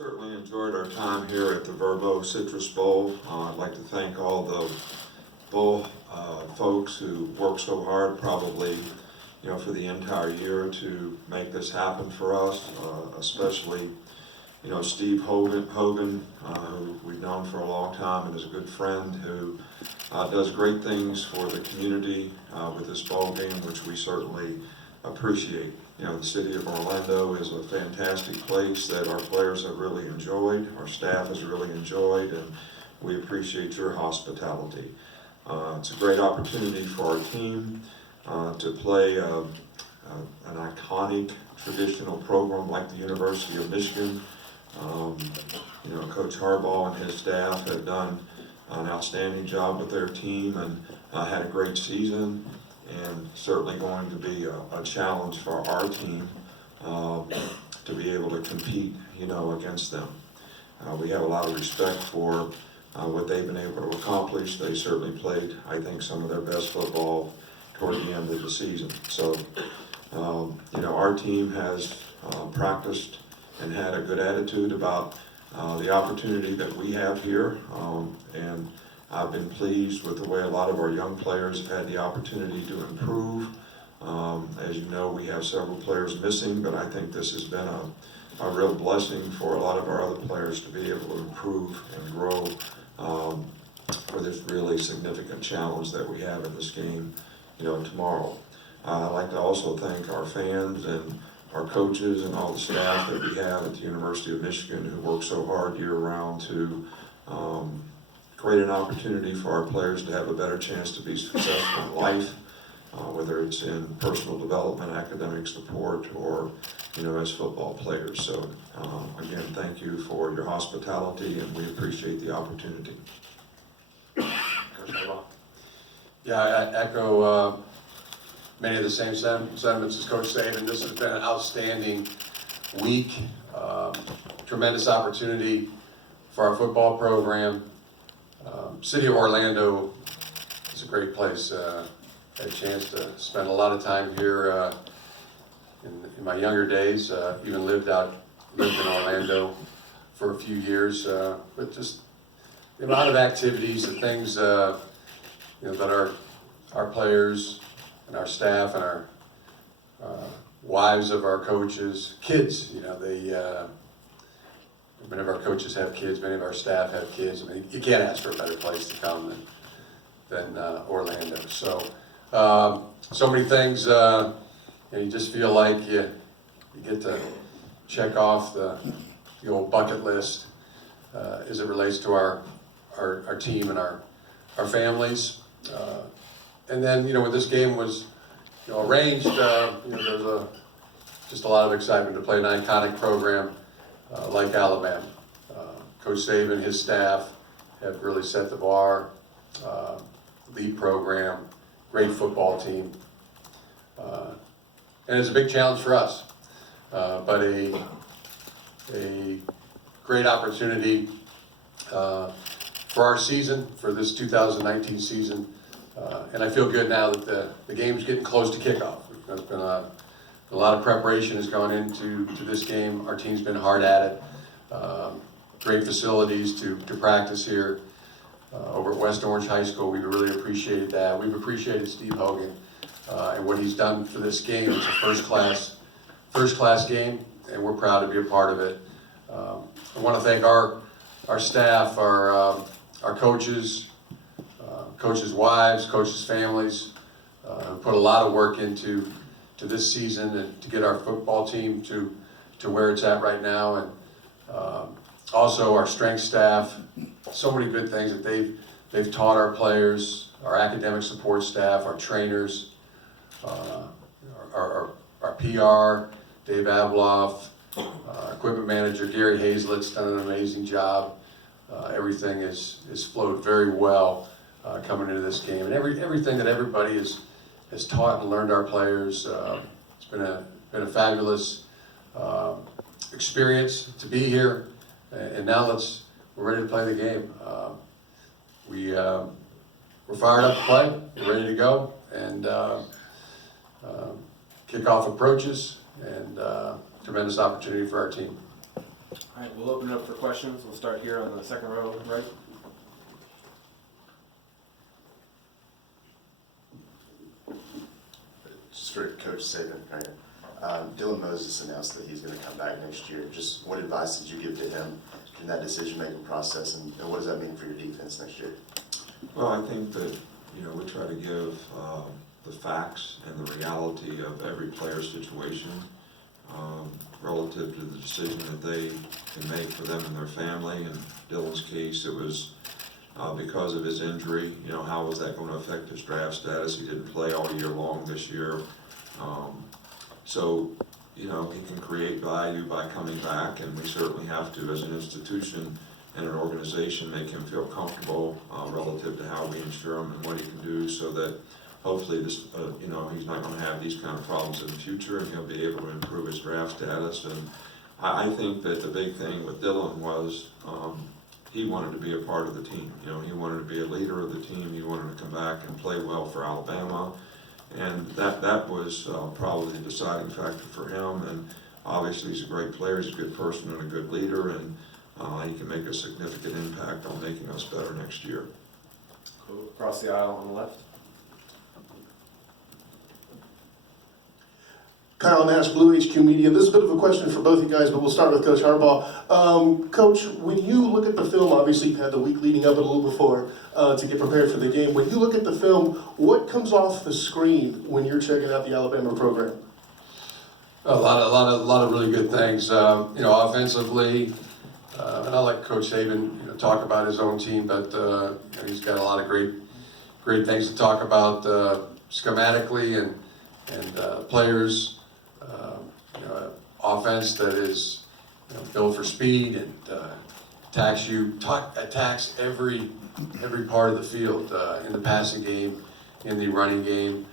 Certainly enjoyed our time here at the Verbo Citrus Bowl. I'd like to thank all the bowl folks who worked so hard, probably for the entire year to make this happen for us, especially Steve Hogan, who we've known for a long time and is a good friend, who does great things for the community with this ball game, which we certainly appreciate. The city of Orlando is a fantastic place that our players have really enjoyed, our staff has really enjoyed, and we appreciate your hospitality. It's a great opportunity for our team to play an iconic traditional program like the University of Michigan. Coach Harbaugh and his staff have done an outstanding job with their team and had a great season, and certainly going to be a challenge for our team to be able to compete, against them. We have a lot of respect for what they've been able to accomplish. They certainly played, I think, some of their best football toward the end of the season. So, our team has practiced and had a good attitude about the opportunity that we have here, and I've been pleased with the way a lot of our young players have had the opportunity to improve. As you know, we have several players missing, but I think this has been a real blessing for a lot of our other players to be able to improve and grow for this really significant challenge that we have in this game, tomorrow. I'd like to also thank our fans and our coaches and all the staff that we have at the University of Michigan who work so hard year-round to create an opportunity for our players to have a better chance to be successful in life, whether it's in personal development, academic support, or as football players. So again, thank you for your hospitality, and we appreciate the opportunity. Coach Harbaugh. Yeah, I echo many of the same sentiments as Coach Saban. This has been an outstanding week, tremendous opportunity for our football program. City of Orlando is a great place. Had a chance to spend a lot of time here in my younger days. Even lived in Orlando for a few years. But just the amount of activities, the things that our players and our staff and our wives of our coaches, kids, many of our coaches have kids, many of our staff have kids. I mean, you can't ask for a better place to come than Orlando. So, so many things, you just feel like you get to check off the old bucket list as it relates to our team and our families. And then, when this game was arranged, there was just a lot of excitement to play an iconic program like Alabama. Coach Saban, his staff have really set the bar. Lead program, great football team, and it's a big challenge for us, but a great opportunity for our season, for this 2019 season. And I feel good now that the game's getting close to kickoff. There's been a lot of preparation has gone into this game. Our team's been hard at it. Great facilities to practice here over at West Orange High School. We've really appreciated that. We've appreciated Steve Hogan and what he's done for this game. It's a first class game, and we're proud to be a part of it. I want to thank our staff, our coaches, coaches' wives, coaches' families, who put a lot of work into this season and to get our football team to where it's at right now, and also our strength staff. So many good things that they've taught our players, our academic support staff, our trainers, our PR, Dave Abloff, equipment manager Gary Hazlett's done an amazing job. Everything is flowed very well coming into this game, and everything that everybody has taught and learned our players. It's been a fabulous experience to be here, and now we're ready to play the game. We're fired up to play. We're ready to go, and kickoff approaches, and tremendous opportunity for our team. All right, we'll open it up for questions. We'll start here on the second row, right? Just for Coach Saban, right? Dylan Moses announced that he's going to come back next year. Just what advice did you give to him in that decision-making process, and what does that mean for your defense next year? Well, I think that, we try to give the facts and the reality of every player's situation relative to the decision that they can make for them and their family. In Dylan's case, it was because of his injury. How was that going to affect his draft status? He didn't play all year long this year. So, he can create value by coming back, and we certainly have to, as an institution and an organization, make him feel comfortable relative to how we insure him and what he can do, so that hopefully this, he's not going to have these kind of problems in the future, and he'll be able to improve his draft status. And I think that the big thing with Dylan was he wanted to be a part of the team. He wanted to be a leader of the team. He wanted to come back and play well for Alabama. And that was probably the deciding factor for him. And obviously he's a great player, he's a good person and a good leader, and he can make a significant impact on making us better next year. Cool. Across the aisle on the left. Kyle Nash, Blue HQ Media. This is a bit of a question for both you guys, but we'll start with Coach Harbaugh. Coach, when you look at the film, obviously you've had the week leading up and a little before to get prepared for the game. When you look at the film, what comes off the screen when you're checking out the Alabama program? A lot of really good things. Offensively, and I'll let Coach Saban talk about his own team, but he's got a lot of great things to talk about schematically and players. Offense that is built for speed and attacks every part of the field in the passing game, in the running game.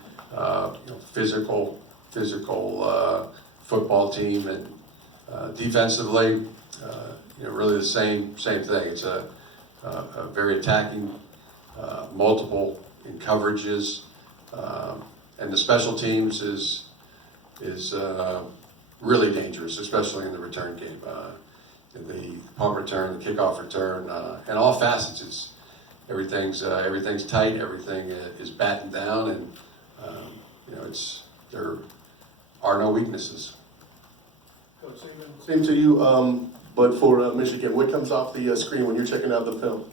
Physical football team, and defensively, really the same thing. It's a very attacking, multiple in coverages, and the special teams is really dangerous, especially in the return game. The punt return, the kickoff return, and all facets. Everything's tight. Everything is battened down, and there are no weaknesses. Coach Saban, same to you, but for Michigan, what comes off the screen when you're checking out the film?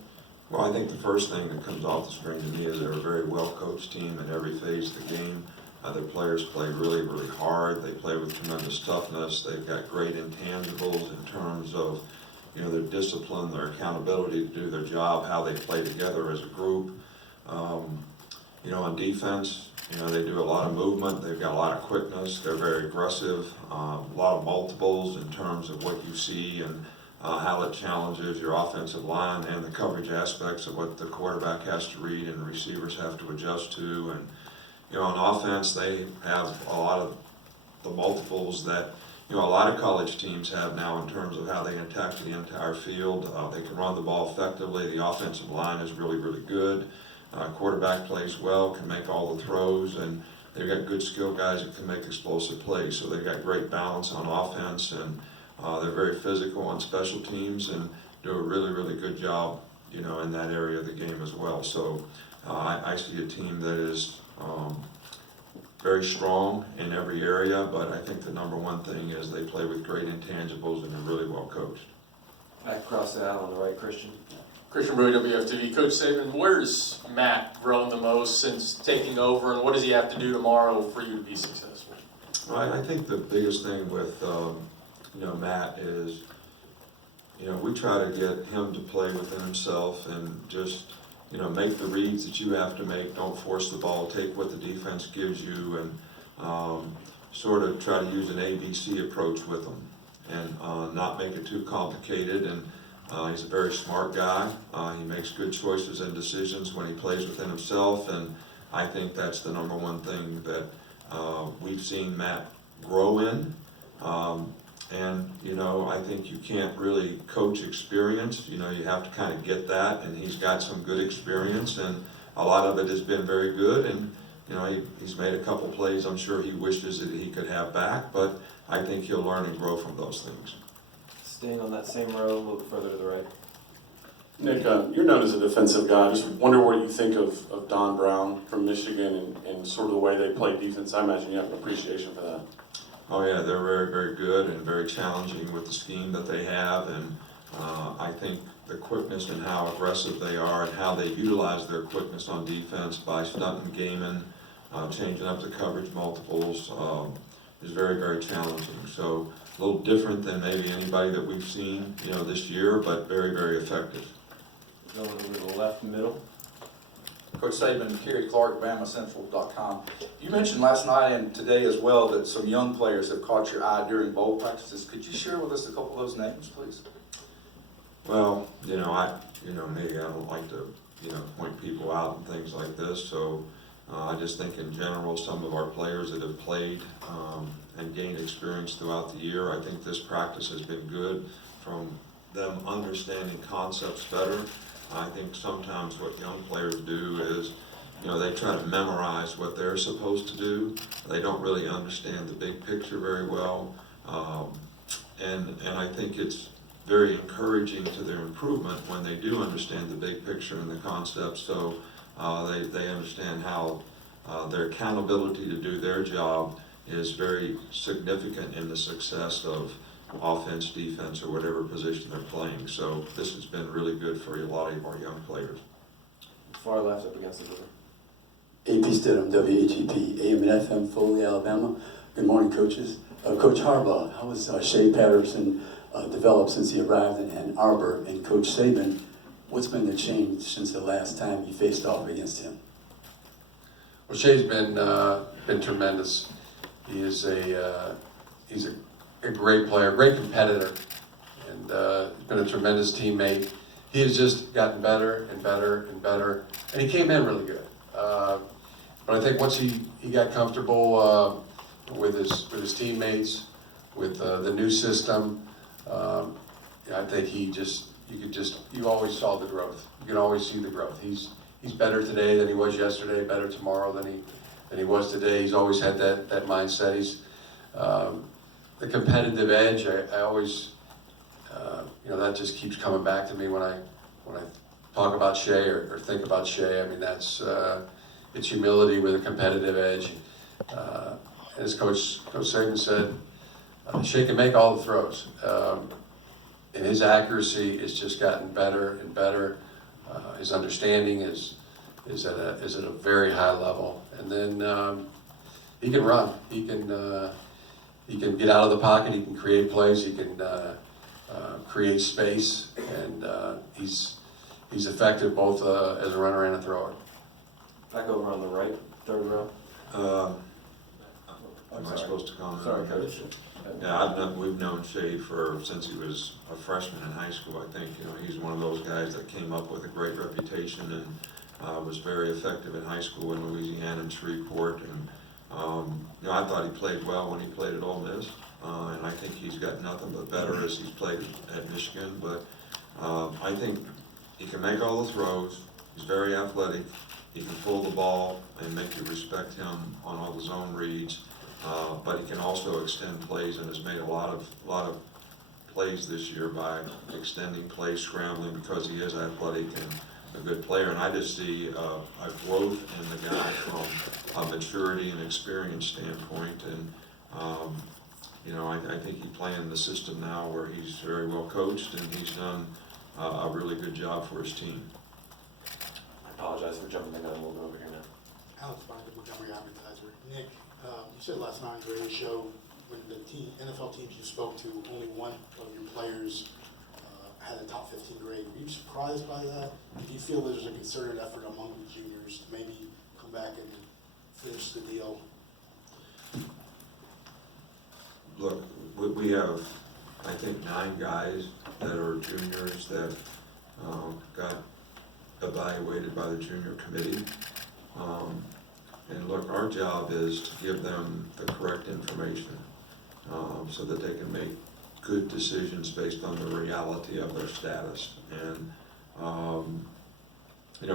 Well, I think the first thing that comes off the screen to me is they're a very well-coached team in every phase of the game. Their players play really, really hard. They play with tremendous toughness. They've got great intangibles in terms of, their discipline, their accountability to do their job, how they play together as a group. On defense, they do a lot of movement. They've got a lot of quickness. They're very aggressive. A lot of multiples in terms of what you see and how it challenges your offensive line and the coverage aspects of what the quarterback has to read and the receivers have to adjust to. And on offense, they have a lot of the multiples that a lot of college teams have now in terms of how they attack the entire field. They can run the ball effectively. The offensive line is really, really good. Quarterback plays well, can make all the throws, and they've got good skill guys that can make explosive plays. So they've got great balance on offense, and they're very physical on special teams and do a really, really good job, in that area of the game as well. So I see a team that is very strong in every area, but I think the number one thing is they play with great intangibles and they're really well coached. Back across the aisle on the right, Christian. Christian Brewer, WFTV. Coach Saban, where's Matt grown the most since taking over, and what does he have to do tomorrow for you to be successful? I think the biggest thing with Matt is we try to get him to play within himself and just make the reads that you have to make. Don't force the ball. Take what the defense gives you, and sort of try to use an ABC approach with them, and not make it too complicated. And he's a very smart guy. He makes good choices and decisions when he plays within himself, and I think that's the number one thing that we've seen Matt grow in. And I think you can't really coach experience. You have to kind of get that, and he's got some good experience, and a lot of it has been very good. And he's made a couple plays I'm sure he wishes that he could have back, but I think he'll learn and grow from those things. Staying on that same row, a little bit further to the right. Nick, you're known as a defensive guy. Just wonder what you think of Don Brown from Michigan and sort of the way they play defense. I imagine you have an appreciation for that. Oh yeah, they're very, very good and very challenging with the scheme that they have, and I think the quickness and how aggressive they are and how they utilize their quickness on defense by stunting, gaming, changing up the coverage multiples is very, very challenging. So a little different than maybe anybody that we've seen, this year, but very, very effective. Going over to the left middle. Coach Saban, Kerry Clark, BamaCentral.com. You mentioned last night and today as well that some young players have caught your eye during bowl practices. Could you share with us a couple of those names, please? Well, me, I don't like to, point people out and things like this, so I just think in general, some of our players that have played and gained experience throughout the year, I think this practice has been good from them understanding concepts better. I think sometimes what young players do is, they try to memorize what they're supposed to do. They don't really understand the big picture very well, and I think it's very encouraging to their improvement when they do understand the big picture and the concepts, so they understand how their accountability to do their job is very significant in the success of offense, defense, or whatever position they're playing. So this has been really good for a lot of our young players. Far left up against the river. AP Stidham, WHEP, AM and FM, Foley, Alabama. Good morning, coaches. Coach Harbaugh, how has Shea Patterson developed since he arrived in Ann Arbor? And Coach Saban, what's been the change since the last time you faced off against him? Well, Shea's been tremendous. He's a great player, great competitor, and been a tremendous teammate. He has just gotten better and better and better, and he came in really good. But I think once he got comfortable with his teammates, with the new system, I think you always saw the growth. You can always see the growth. He's better today than he was yesterday, better tomorrow than he was today. He's always had that mindset. He's the competitive edge. I always, that just keeps coming back to me when I talk about Shea or think about Shea. I mean, that's it's humility with a competitive edge. As Coach Saban said, Shea can make all the throws, and his accuracy has just gotten better and better. His understanding is at a very high level, and then he can run. He can get out of the pocket. He can create plays. He can create space, and he's effective both as a runner and a thrower. Back over on the right, third row. Am I supposed to comment? Sorry, on that? Coach. Yeah, we've known Shea since he was a freshman in high school. I think he's one of those guys that came up with a great reputation and was very effective in high school in Louisiana and Shreveport. And I thought he played well when he played at Ole Miss, and I think he's got nothing but better as he's played at Michigan. But I think he can make all the throws. He's very athletic. He can pull the ball and make you respect him on all the zone reads. But he can also extend plays and has made a lot of plays this year by extending plays, scrambling, because he is athletic and a good player. And I just see a growth in the guy from a maturity and experience standpoint. And I think he's playing the system now where he's very well coached and he's done a really good job for his team. I apologize for jumping the gun. We'll go over here now. Alex Bynum, Montgomery Advertiser. Nick, you said last night on the radio show when the NFL teams you spoke to, only one of your players had a top 15 grade. Were you surprised by that? Do you feel there's a concerted effort among the juniors to maybe come back and finish the deal? Look, we have, I think, 9 guys that are juniors that got evaluated by the junior committee. And look, our job is to give them the correct information so that they can make good decisions based on the reality of their status. And,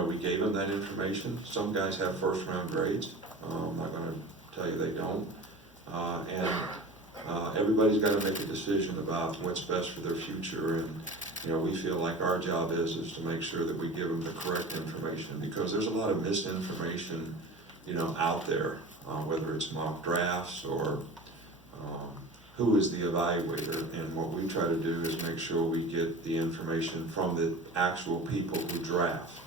we gave them that information. Some guys have first round grades. I'm not going to tell you they don't. And everybody's got to make a decision about what's best for their future, and we feel like our job is to make sure that we give them the correct information, because there's a lot of misinformation, out there, whether it's mock drafts or who is the evaluator. And what we try to do is make sure we get the information from the actual people who draft.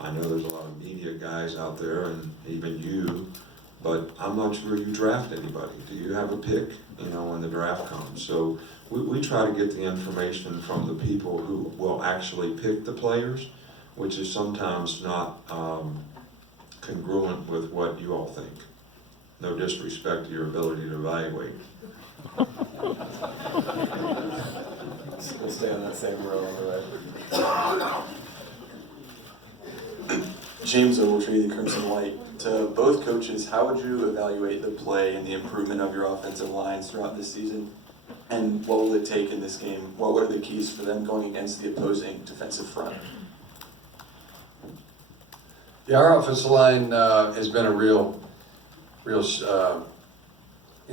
I know there's a lot of media guys out there, and even you, but I'm not sure you draft anybody. Do you have a pick, when the draft comes? So we try to get the information from the people who will actually pick the players, which is sometimes not congruent with what you all think. No disrespect to your ability to evaluate. We'll stay on that same row on the right. James Ogletree, the Crimson White. To both coaches, how would you evaluate the play and the improvement of your offensive lines throughout this season? And what will it take in this game? What were the keys for them going against the opposing defensive front? Yeah, our offensive line has been a real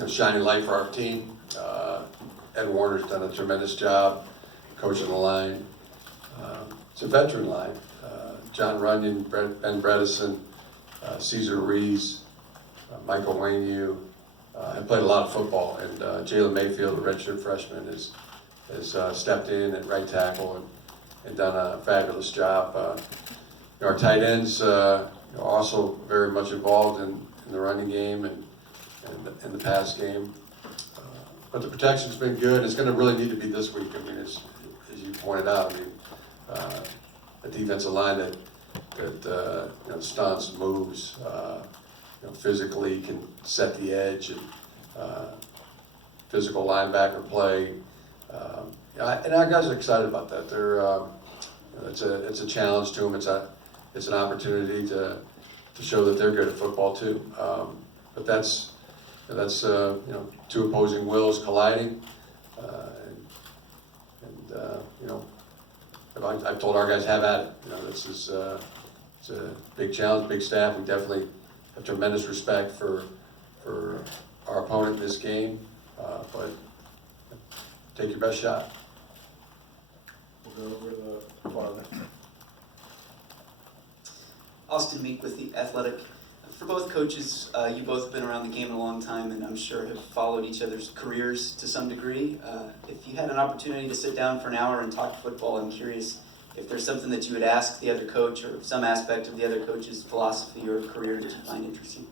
shining light for our team. Ed Warner's done a tremendous job coaching the line. It's a veteran line. John Runyon, Ben Bredesen, Cesar Rees, Michael Wainu have played a lot of football, and Jalen Mayfield, a redshirt freshman, has stepped in at right tackle and done a fabulous job. Our tight ends also very much involved in the running game and the pass game. But the protection's been good. It's going to really need to be this week. I mean, as you pointed out, a defensive line that stunts, moves, physically can set the edge, and physical linebacker play. And our guys are excited about that. They're it's a challenge to them. It's an opportunity to show that they're good at football too. But that's two opposing wills colliding, I've told our guys, have at it. This is it's a big challenge, big staff. We definitely have tremendous respect for our opponent in this game, but take your best shot. We'll go over the far left. Austin Meek with The Athletic. For both coaches, you both have been around the game a long time, and I'm sure have followed each other's careers to some degree. If you had an opportunity to sit down for an hour and talk football, I'm curious if there's something that you would ask the other coach, or some aspect of the other coach's philosophy or career that you find interesting.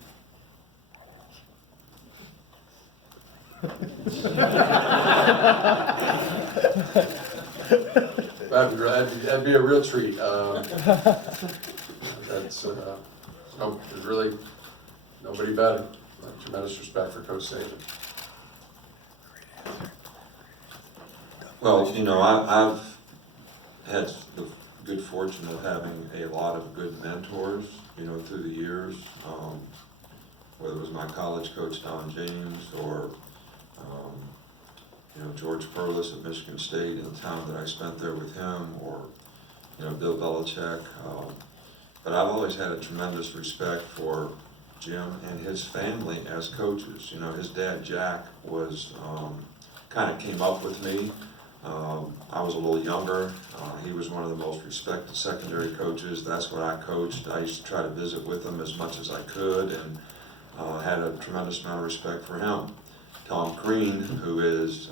That'd be a real treat. There's really nobody better. Tremendous respect for Coach Saban. Well, I've had the good fortune of having a lot of good mentors, through the years, whether it was my college coach, Don James, or, George Perlis at Michigan State and the time that I spent there with him, or, Bill Belichick. But I've always had a tremendous respect for Jim and his family as coaches. His dad, Jack, was, kind of came up with me. I was a little younger. He was one of the most respected secondary coaches. That's what I coached. I used to try to visit with him as much as I could, and had a tremendous amount of respect for him. Tom Green, who is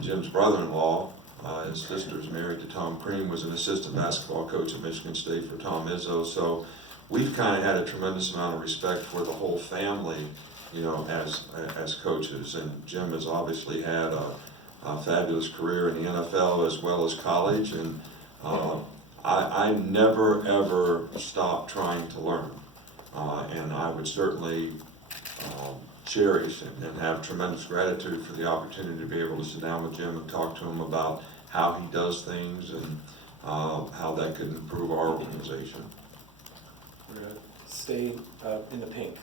Jim's brother-in-law, his sister's married to Tom Crean, was an assistant basketball coach at Michigan State for Tom Izzo. So we've kind of had a tremendous amount of respect for the whole family, as coaches. And Jim has obviously had a fabulous career in the NFL as well as college. And I never, ever stopped trying to learn. And I would certainly cherish and have tremendous gratitude for the opportunity to be able to sit down with Jim and talk to him about how he does things and how that could improve our organization. We're going to stay in the pink.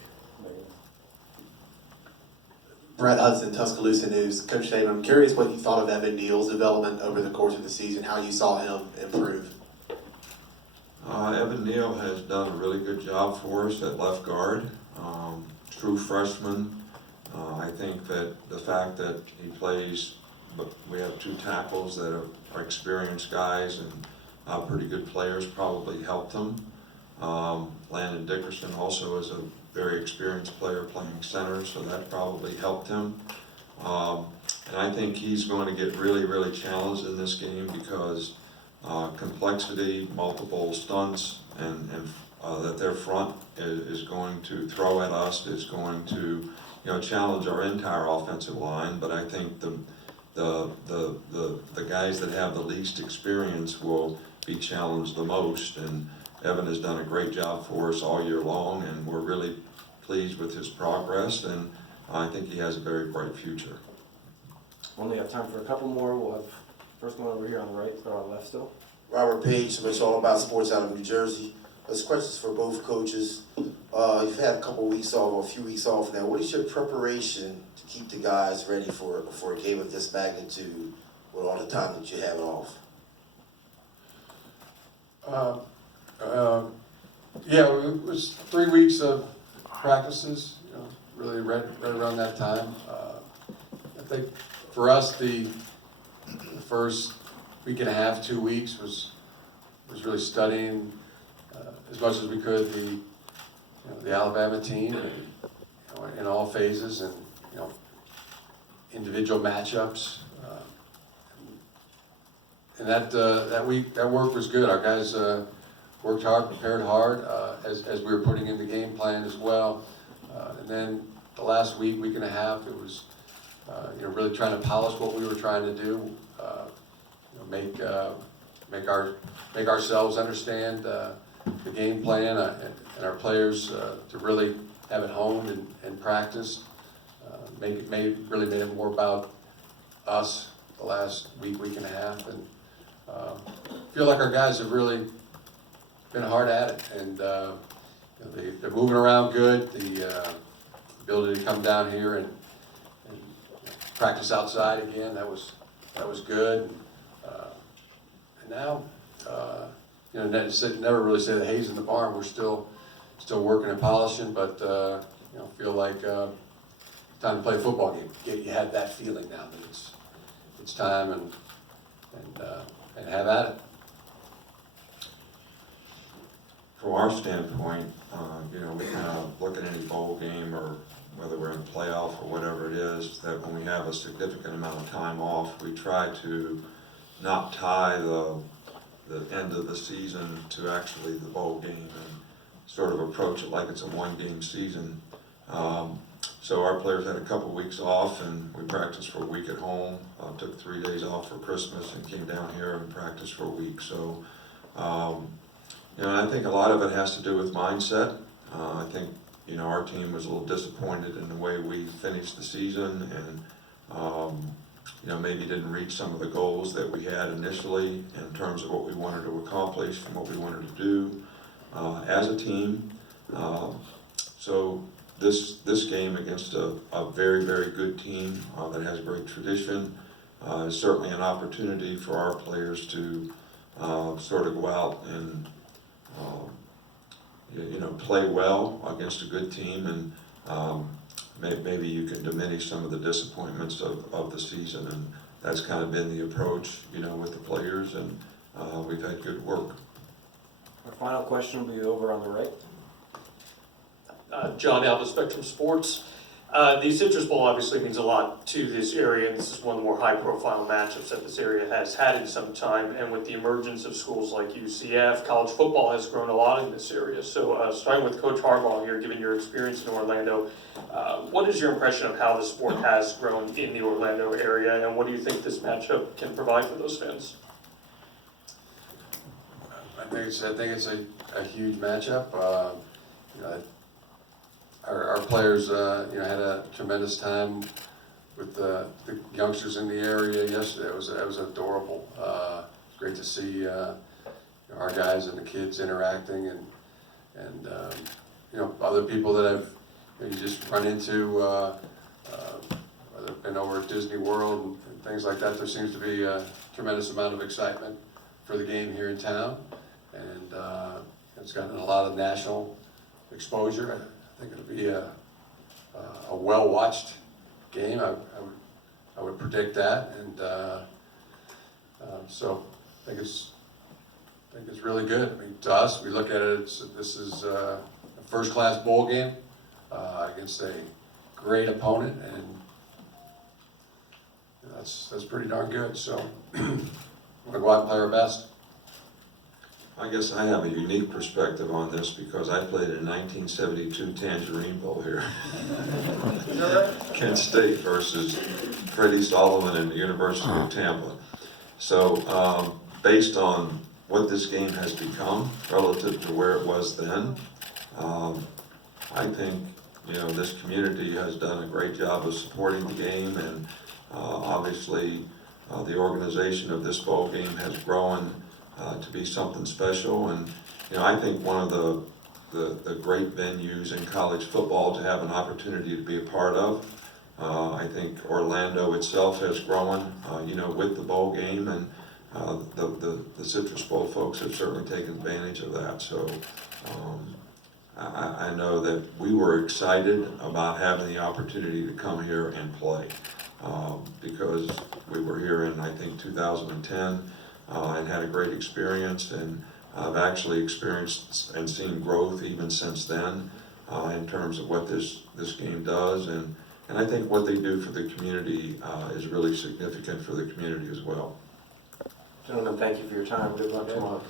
Brett Hudson, Tuscaloosa News. Coach Saban, I'm curious what you thought of Evan Neal's development over the course of the season, how you saw him improve. Evan Neal has done a really good job for us at left guard. True freshman, I think that the fact that he plays, but we have 2 tackles that are experienced guys and pretty good players, probably helped him. Landon Dickerson also is a very experienced player playing center, so that probably helped him. And I think he's going to get really, really challenged in this game because complexity, multiple stunts, and that their front is going to throw at us, is going to, challenge our entire offensive line. But I think the guys that have the least experience will be challenged the most. And Evan has done a great job for us all year long, and we're really pleased with his progress, and I think he has a very bright future. Only have time for a couple more. We'll have first one over here on the right, start on the left still. Robert Page, it's all about sports out of New Jersey. This question's for both coaches. You've had a couple weeks off, or a few weeks off now. What is your preparation to keep the guys ready for a game of this magnitude with all the time that you have off? Yeah, it was 3 weeks of practices, really right around that time. I think for us, the first week and a half, 2 weeks was really studying as much as we could the Alabama team, and, in all phases, and individual matchups. And that week, that work was good. Our guys worked hard, prepared hard, as we were putting in the game plan as well. And then the last week and a half, it was really trying to polish what we were trying to do, make ourselves understand the game plan, and our players to really have it honed and practiced. Really made it more about us the last week and a half, and feel like our guys have really been hard at it, and they're moving around good. The ability to come down here and practice outside again, that was good. And now, never really say the hay's in the barn. We're still working and polishing, but feel like time to play a football game. You have that feeling now that it's time, and have at it. From our standpoint, we kind of look at any bowl game, or whether we're in a playoff or whatever it is, that when we have a significant amount of time off, we try to not tie the end of the season to actually the bowl game, and sort of approach it like it's a 1-game season. So our players had a couple weeks off, and we practiced for a week at home, took 3 days off for Christmas, and came down here and practiced for a week. So, I think a lot of it has to do with mindset. I think, our team was a little disappointed in the way we finished the season, and, maybe didn't reach some of the goals that we had initially in terms of what we wanted to accomplish and what we wanted to do as a team. So this game against a very, very good team that has great tradition is certainly an opportunity for our players to sort of go out and play well against a good team, and maybe you can diminish some of the disappointments of the season. And that's kind of been the approach, with the players, and we've had good work. Our final question will be over on the right. John Alba, Spectrum Sports. The Citrus Bowl obviously means a lot to this area, and this is one of the more high-profile matchups that this area has had in some time. And with the emergence of schools like UCF, college football has grown a lot in this area. So starting with Coach Harbaugh here, given your experience in Orlando, what is your impression of how the sport has grown in the Orlando area, and what do you think this matchup can provide for those fans? I think it's a huge matchup. Our players, had a tremendous time with the youngsters in the area yesterday. It was adorable. It's great to see our guys and the kids interacting, and other people that you just run into, whether it's been over at Disney World and things like that. There seems to be a tremendous amount of excitement for the game here in town, and it's gotten a lot of national exposure. I think it'll be a well-watched game. I would predict that, and so I think it's really good. I mean, to us, we look at it. This is a first-class bowl game against a great opponent, and that's pretty darn good. So we're gonna go out and play our best. I guess I have a unique perspective on this because I played in 1972 Tangerine Bowl here. Kent State versus Freddie Solomon and the University of Tampa. So based on what this game has become relative to where it was then, I think this community has done a great job of supporting the game, and obviously the organization of this bowl game has grown to be something special. And I think one of the great venues in college football to have an opportunity to be a part of. I think Orlando itself has grown, with the bowl game, and the Citrus Bowl folks have certainly taken advantage of that. So I know that we were excited about having the opportunity to come here and play because we were here in, I think, 2010 and had a great experience, and I've actually experienced and seen growth even since then in terms of what this game does, and I think what they do for the community is really significant for the community as well. Gentlemen, thank you for your time. Good luck tomorrow.